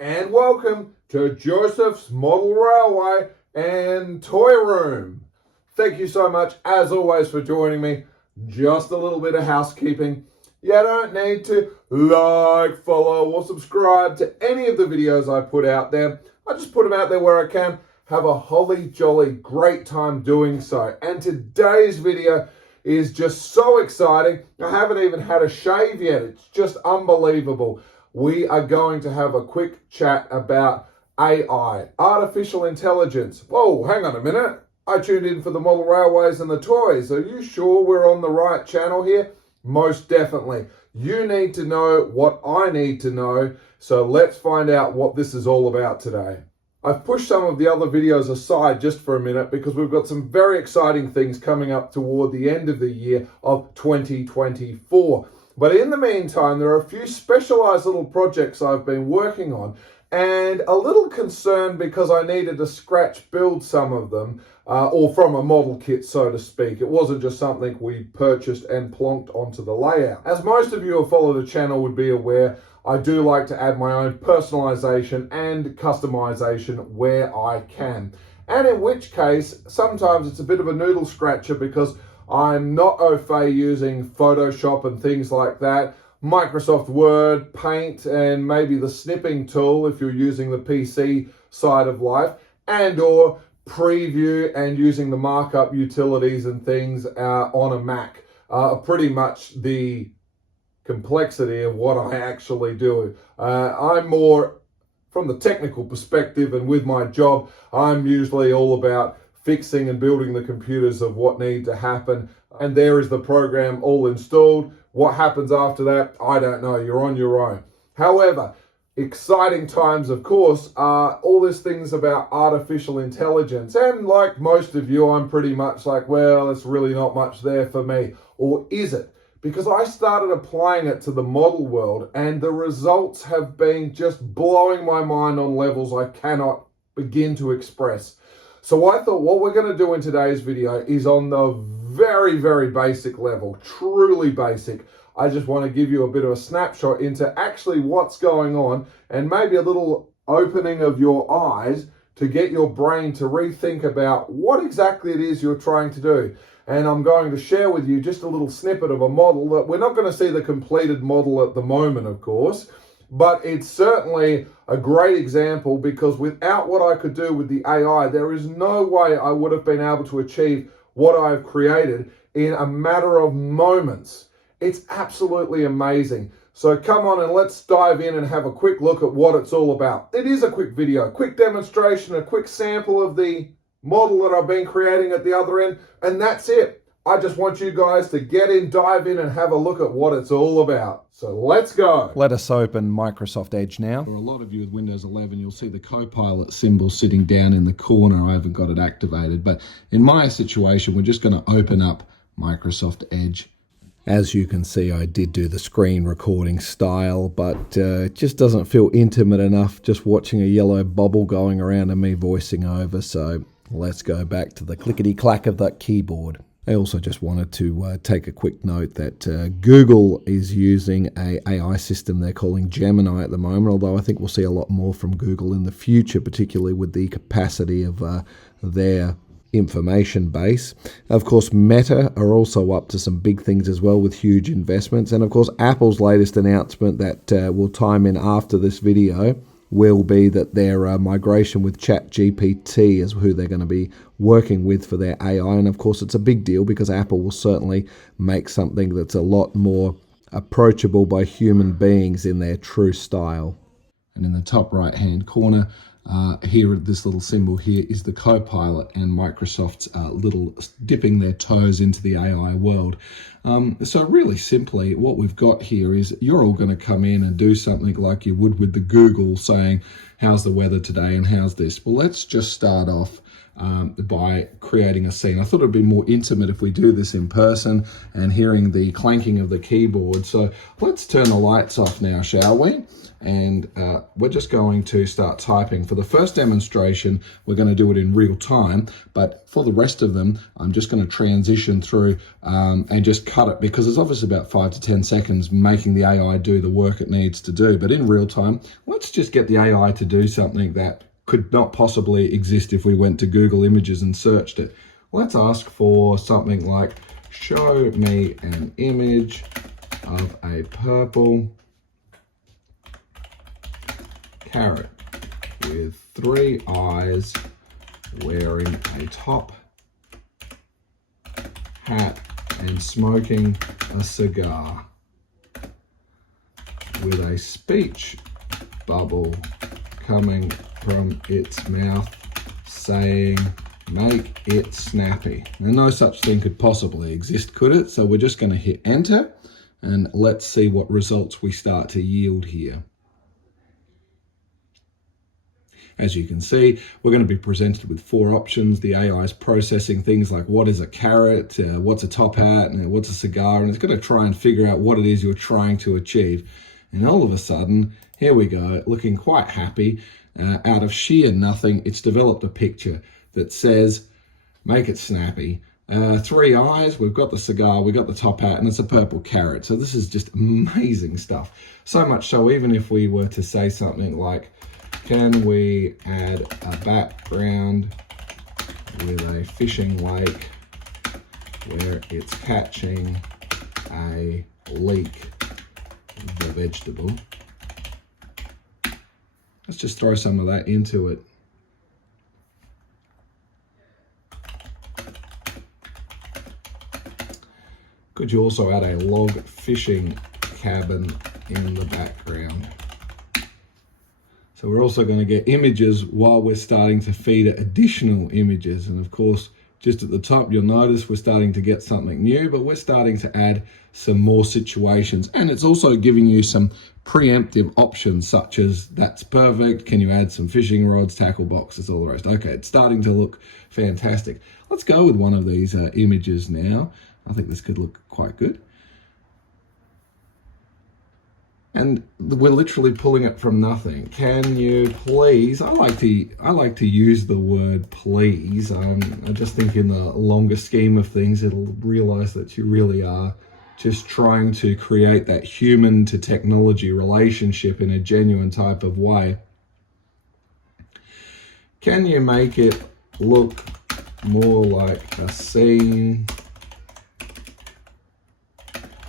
and welcome to Josef's Model Railway and Toy Room. Thank you so much, as always, for joining me. Just a little bit of housekeeping. You don't need to like, follow, or subscribe to any of the videos I put out there. I just put them out there where I can. Have a holly jolly great time doing so. And today's video is just so exciting. I haven't even had a shave yet. It's just unbelievable. We are going to have a quick chat about AI, artificial intelligence. Whoa, hang on a minute. I tuned in for the model railways and the toys. Are you sure we're on the right channel here? Most definitely. You need to know what I need to know. So let's find out what this is all about today. I've pushed some of the other videos aside just for a minute because we've got some very exciting things coming up toward the end of the year of 2024. But in the meantime, there are a few specialized little projects I've been working on and a little concerned because I needed to scratch build some of them or from a model kit, so to speak. It wasn't just something we purchased and plonked onto the layout. As most of you who follow the channel would be aware, I do like to add my own personalization and customization where I can. And in which case, sometimes it's a bit of a noodle scratcher because I'm not au fait using Photoshop and things like that. Microsoft Word, Paint, and maybe the snipping tool if you're using the PC side of life, and or Preview and using the markup utilities and things on a Mac. Pretty much the complexity of what I actually do. I'm more from the technical perspective, and with my job, I'm usually all about fixing and building the computers of what need to happen. And there is the program all installed. What happens after that, I don't know. You're on your own. However, exciting times, of course, are all these things about artificial intelligence. And like most of you, I'm pretty much like, well, it's really not much there for me. Or is it? Because I started applying it to the model world and the results have been just blowing my mind on levels I cannot begin to express. So I thought what we're going to do in today's video is on the very, very basic level, truly basic. I just want to give you a bit of a snapshot into actually what's going on and maybe a little opening of your eyes to get your brain to rethink about what exactly it is you're trying to do. And I'm going to share with you just a little snippet of a model that we're not going to see the completed model at the moment, of course, but it's certainly a great example because without what I could do with the AI, there is no way I would have been able to achieve what I've created in a matter of moments. It's absolutely amazing. So come on and let's dive in and have a quick look at what it's all about. It is a quick video, quick demonstration, a quick sample of the model that I've been creating at the other end, and that's it. I just want you guys to get in, dive in, and have a look at what it's all about. So let's go. Let us open Microsoft Edge now. For a lot of you with Windows 11, you'll see the Copilot symbol sitting down in the corner. I haven't got it activated, but in my situation, we're just going to open up Microsoft Edge. As you can see, I did do the screen recording style, but it just doesn't feel intimate enough just watching a yellow bubble going around and me voicing over. So let's go back to the clickety-clack of that keyboard. I also just wanted to take a quick note that Google is using a AI system they're calling Gemini at the moment, although I think we'll see a lot more from Google in the future, particularly with the capacity of their information base. Of course, Meta are also up to some big things as well with huge investments. And of course, Apple's latest announcement that will time in after this video will be that their migration with Chat GPT is who they're going to be working with for their AI. And of course, it's a big deal because Apple will certainly make something that's a lot more approachable by human beings in their true style. And in the top right-hand corner, here, this little symbol here is the Copilot and Microsoft's little dipping their toes into the AI world. So really simply, what we've got here is you're all going to come in and do something like you would with the Google saying, how's the weather today and how's this? Well, let's just start off by creating a scene. I thought it'd be more intimate if we do this in person and hearing the clanking of the keyboard. So let's turn the lights off now, shall we? And we're just going to start typing. For the first demonstration, we're going to do it in real time, but for the rest of them, I'm just going to transition through and just cut it because it's obviously about 5 to 10 seconds making the AI do the work it needs to do. But in real time, let's just get the AI to do something that could not possibly exist if we went to Google Images and searched it. Let's ask for something like, show me an image of a purple carrot with 3 eyes, wearing a top hat and smoking a cigar, with a speech bubble coming from its mouth saying, make it snappy. Now, no such thing could possibly exist, could it? So we're just going to hit enter and let's see what results we start to yield here. As you can see, we're going to be presented with 4 options. The AI is processing things like what is a carrot, what's a top hat, and what's a cigar, and it's going to try and figure out what it is you're trying to achieve. And all of a sudden, here we go, looking quite happy. Out of sheer nothing, it's developed a picture that says, make it snappy. 3 eyes, we've got the cigar, we've got the top hat, and it's a purple carrot. So this is just amazing stuff. So much so, even if we were to say something like, can we add a background with a fishing lake where it's catching a leek, the vegetable? Let's just throw some of that into it. Could you also add a log fishing cabin in the background? So we're also going to get images while we're starting to feed it additional images. And of course, just at the top, you'll notice we're starting to get something new, but we're starting to add some more situations. And it's also giving you some preemptive options, such as that's perfect. Can you add some fishing rods, tackle boxes, all the rest? Okay, it's starting to look fantastic. Let's go with one of these images now. I think this could look quite good. And we're literally pulling it from nothing. Can you please, I like to use the word please. I just think in the longer scheme of things, it'll realize that you really are just trying to create that human to technology relationship in a genuine type of way. Can you make it look more like a scene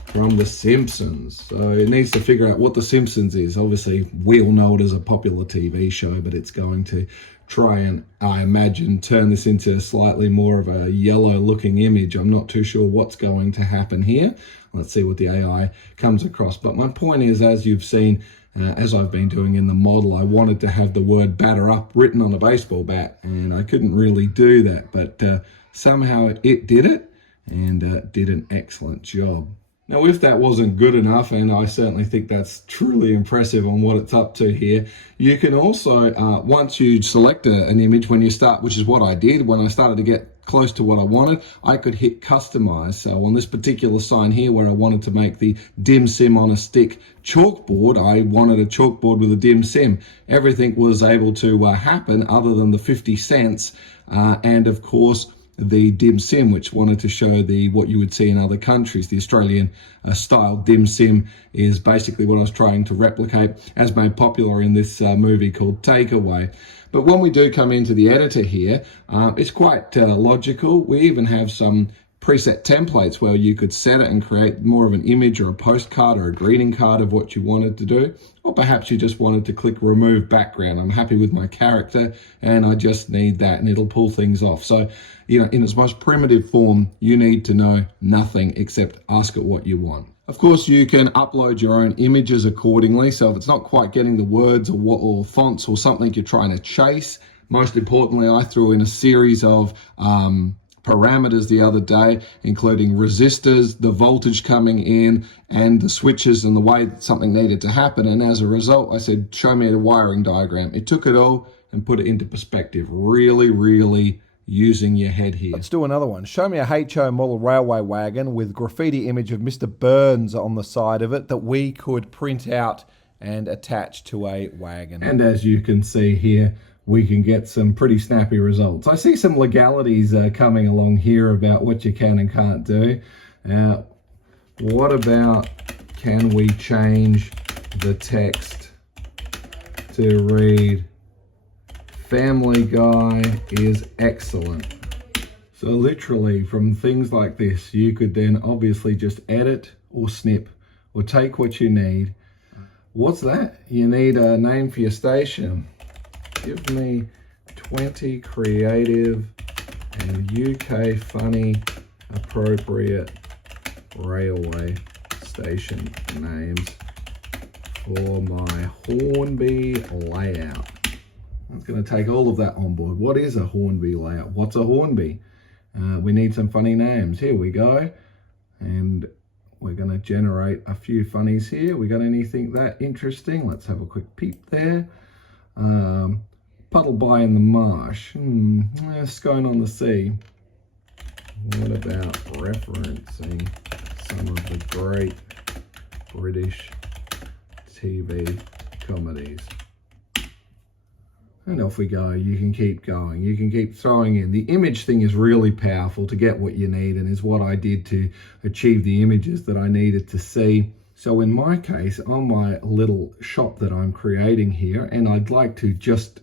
from The Simpsons? So it needs to figure out what The Simpsons is. Obviously, we all know it as a popular TV show, but it's going to try and, I imagine, turn this into slightly more of a yellow-looking image. I'm not too sure what's going to happen here. Let's see what the AI comes across. But my point is, as you've seen, as I've been doing in the model, I wanted to have the word batter up written on a baseball bat, and I couldn't really do that. But somehow it did it, and did an excellent job. Now, if that wasn't good enough, and I certainly think that's truly impressive on what it's up to here, you can also, once you select an image, when you start, which is what I did, when I started to get close to what I wanted, I could hit customize. So on this particular sign here, where I wanted to make the dim sim on a stick chalkboard, I wanted a chalkboard with a dim sim. Everything was able to happen other than the 50 cents. And of course, the dim sim, which wanted to show what you would see in other countries. The Australian style dim sim is basically what I was trying to replicate, as made popular in this movie called Takeaway. But when we do come into the editor here, it's quite logical. We even have some preset templates where you could set it and create more of an image or a postcard or a greeting card of what you wanted to do. Or perhaps you just wanted to click remove background. I'm happy with my character and I just need that, and it'll pull things off. So, you know, in its most primitive form, you need to know nothing except ask it what you want. Of course, you can upload your own images accordingly. So if it's not quite getting the words or fonts or something you're trying to chase, most importantly, I threw in a series of parameters the other day, including resistors, the voltage coming in, and the switches and the way that something needed to happen. And as a result, I said, show me a wiring diagram. It took it all and put it into perspective. Really using your head here. Let's do another one. Show me a HO model railway wagon with graffiti image of Mr. Burns on the side of it that we could print out and attach to a wagon. And as you can see here, we can get some pretty snappy results. I see some legalities coming along here about what you can and can't do. What about, can we change the text to read, Family Guy is excellent? So literally from things like this, you could then obviously just edit or snip or take what you need. What's that? You need a name for your station. Give me 20 creative and UK funny appropriate railway station names for my Hornby layout. I'm going to take all of that on board. What is a Hornby layout? What's a Hornby? We need some funny names. Here we go. And we're going to generate a few funnies here. We got anything that interesting? Let's have a quick peep there. Puddle by in the marsh. Scone on the sea. What about referencing some of the great British TV comedies? And off we go. You can keep going. You can keep throwing in. The image thing is really powerful to get what you need, and is what I did to achieve the images that I needed to see. So in my case, on my little shop that I'm creating here, and I'd like to just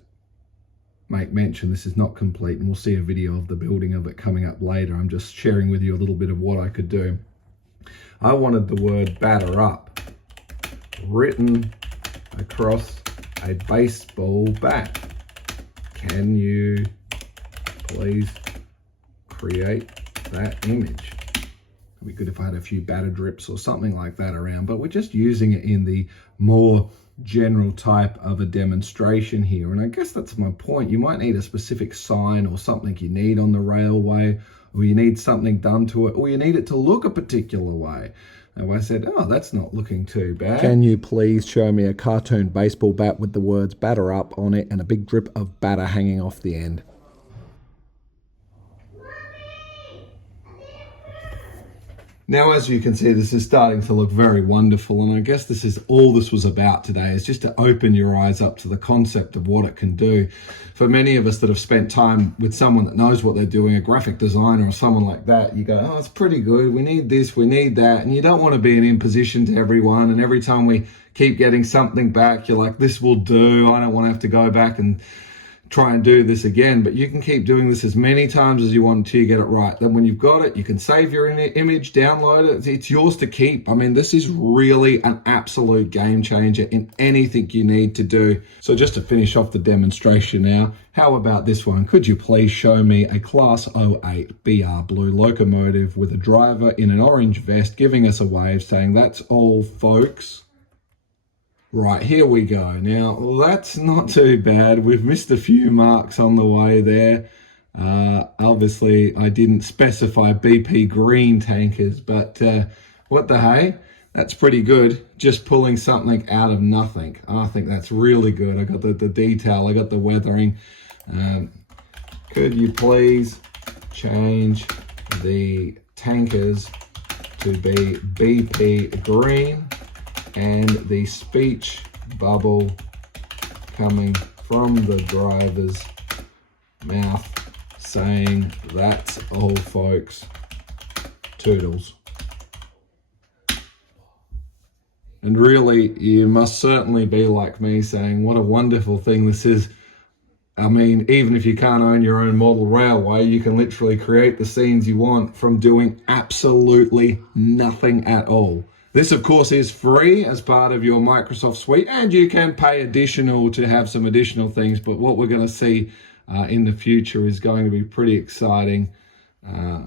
make mention, this is not complete, and we'll see a video of the building of it coming up later. I'm just sharing with you a little bit of what I could do. I wanted the word batter up written across a baseball bat. Can you please create that image? It'd be good if I had a few batter drips or something like that around, but we're just using it in the more general type of a demonstration here. And I guess that's my point. You might need a specific sign or something you need on the railway, or you need something done to it, or you need it to look a particular way. And I said, oh, that's not looking too bad. Can you please show me a cartoon baseball bat with the words batter up on it and a big drip of batter hanging off the end? Now, as you can see, this is starting to look very wonderful, and I guess this is all this was about today, is just to open your eyes up to the concept of what it can do. For many of us that have spent time with someone that knows what they're doing, a graphic designer or someone like that, you go, oh, it's pretty good, we need this, we need that, and you don't want to be an imposition to everyone, and every time we keep getting something back, you're like, this will do, I don't want to have to go back and try and do this again. But you can keep doing this as many times as you want until you get it right. Then when you've got it, you can save your image, download it. It's yours to keep. I mean, this is really an absolute game changer in anything you need to do. So just to finish off the demonstration now, how about this one? Could you please show me a Class 08 BR Blue locomotive with a driver in an orange vest giving us a wave saying, that's all, folks. Right, here we go. Now, that's not too bad. We've missed a few marks on the way there. Obviously, I didn't specify BP green tankers, but what the hey? That's pretty good. Just pulling something out of nothing. I think that's really good. I got the detail, I got the weathering. Could you please change the tankers to be BP green? And the speech bubble coming from the driver's mouth saying, that's all, folks. Toodles. And really, you must certainly be like me saying, what a wonderful thing this is. I mean, even if you can't own your own model railway, you can literally create the scenes you want from doing absolutely nothing at all. This, of course, is free as part of your Microsoft suite, and you can pay additional to have some additional things. But what we're going to see in the future is going to be pretty exciting.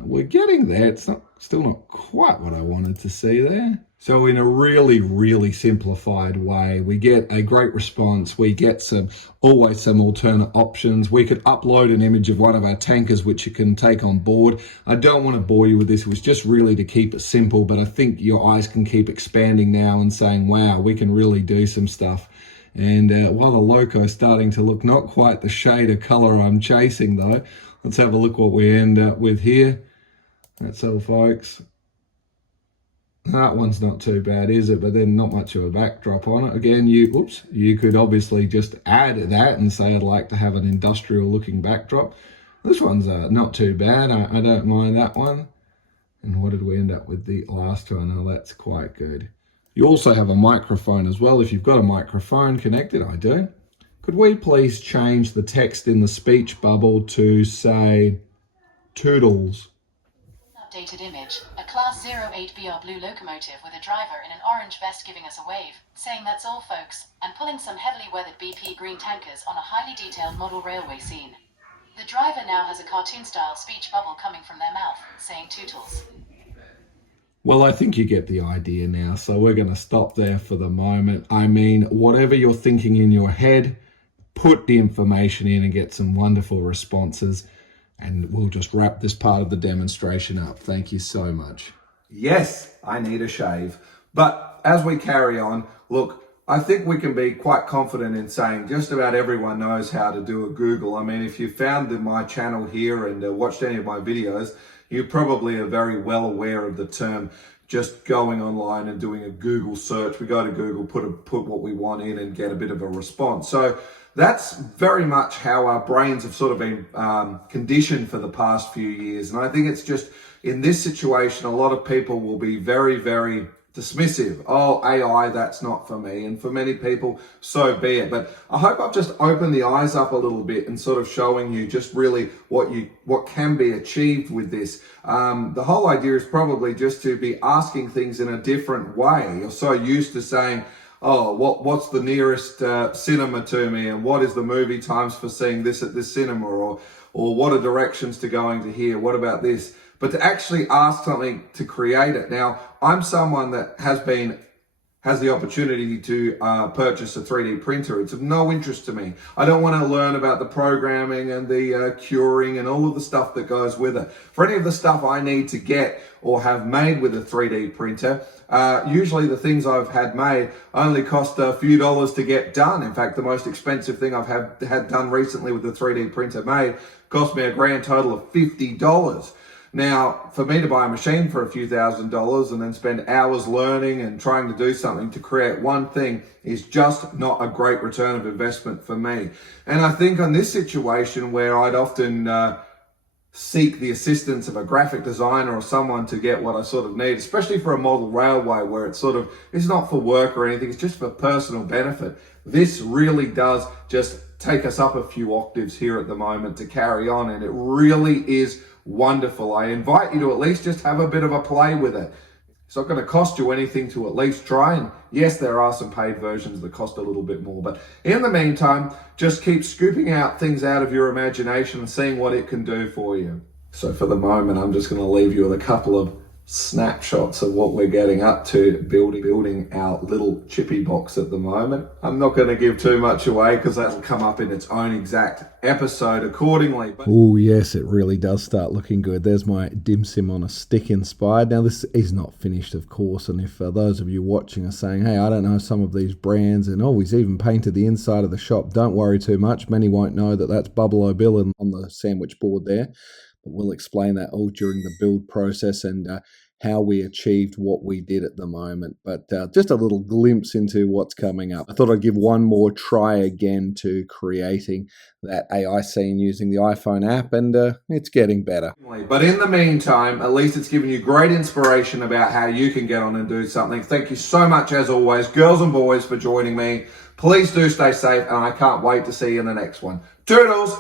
We're getting there. It's still not quite what I wanted to see there. So in a really, really simplified way, we get a great response. We get always some alternate options. We could upload an image of one of our tankers, which you can take on board. I don't want to bore you with this. It was just really to keep it simple, but I think your eyes can keep expanding now and saying, wow, we can really do some stuff. And while the loco is starting to look not quite the shade of color I'm chasing though, let's have a look what we end up with here. That's all, folks. That one's not too bad, is it? But then not much of a backdrop on it. Again, you could obviously just add that and say I'd like to have an industrial looking backdrop. This one's not too bad. I don't mind that one. And what did we end up with the last one? Oh, that's quite good. You also have a microphone as well. If you've got a microphone connected, I do. Could we please change the text in the speech bubble to say, Toodles? Updated image, a Class 08BR blue locomotive with a driver in an orange vest giving us a wave, saying that's all folks, and pulling some heavily weathered BP green tankers on a highly detailed model railway scene. The driver now has a cartoon-style speech bubble coming from their mouth, saying tootles. Well, I think you get the idea now, so we're going to stop there for the moment. I mean, whatever you're thinking in your head, put the information in and get some wonderful responses. And we'll just wrap this part of the demonstration up. Thank you so much. Yes, I need a shave. But as we carry on, look, I think we can be quite confident in saying just about everyone knows how to do a Google. I mean, if you found my channel here and watched any of my videos, you probably are very well aware of the term just going online and doing a Google search. We go to Google, put what we want in and get a bit of a response. So that's very much how our brains have sort of been conditioned for the past few years. And I think it's just in this situation, a lot of people will be very, very dismissive. Oh, AI, that's not for me. And for many people, so be it. But I hope I've just opened the eyes up a little bit and sort of showing you just really what can be achieved with this. The whole idea is probably just to be asking things in a different way. You're so used to saying, oh, what's the nearest cinema to me, and what is the movie times for seeing this at this cinema, or what are directions to going to here, what about this? But to actually ask something to create it. Now, I'm someone that has the opportunity to purchase a 3D printer. It's of no interest to me. I don't want to learn about the programming and the curing and all of the stuff that goes with it. For any of the stuff I need to get or have made with a 3D printer, usually the things I've had made only cost a few dollars to get done. In fact, the most expensive thing I've had done recently with the 3D printer made cost me a grand total of $50. Now, for me to buy a machine for a few $1,000s and then spend hours learning and trying to do something to create one thing is just not a great return of investment for me. And I think on this situation where I'd often seek the assistance of a graphic designer or someone to get what I sort of need, especially for a model railway where it's not for work or anything, it's just for personal benefit. This really does just take us up a few octaves here at the moment to carry on, and it really is wonderful. I invite you to at least just have a bit of a play with it. It's not going to cost you anything to at least try. And yes, there are some paid versions that cost a little bit more. But in the meantime, just keep scooping out things out of your imagination and seeing what it can do for you. So for the moment, I'm just going to leave you with a couple of snapshots of what we're getting up to building our little chippy box at the moment. I'm not going to give too much away because that'll come up in its own exact episode accordingly. Oh yes, it really does start looking good. There's my dim sim on a stick inspired. Now this is not finished, of course, and if those of you watching are saying, hey, I don't know some of these brands, and oh, he's even painted the inside of the shop, don't worry too much. Many won't know that that's Bubble O'Bill on the sandwich board there. But we'll explain that all during the build process and how we achieved what we did at the moment. But just a little glimpse into what's coming up. I thought I'd give one more try again to creating that AI scene using the iPhone app, and it's getting better. But in the meantime, at least it's given you great inspiration about how you can get on and do something. Thank you so much, as always, girls and boys, for joining me. Please do stay safe, and I can't wait to see you in the next one. Toodles!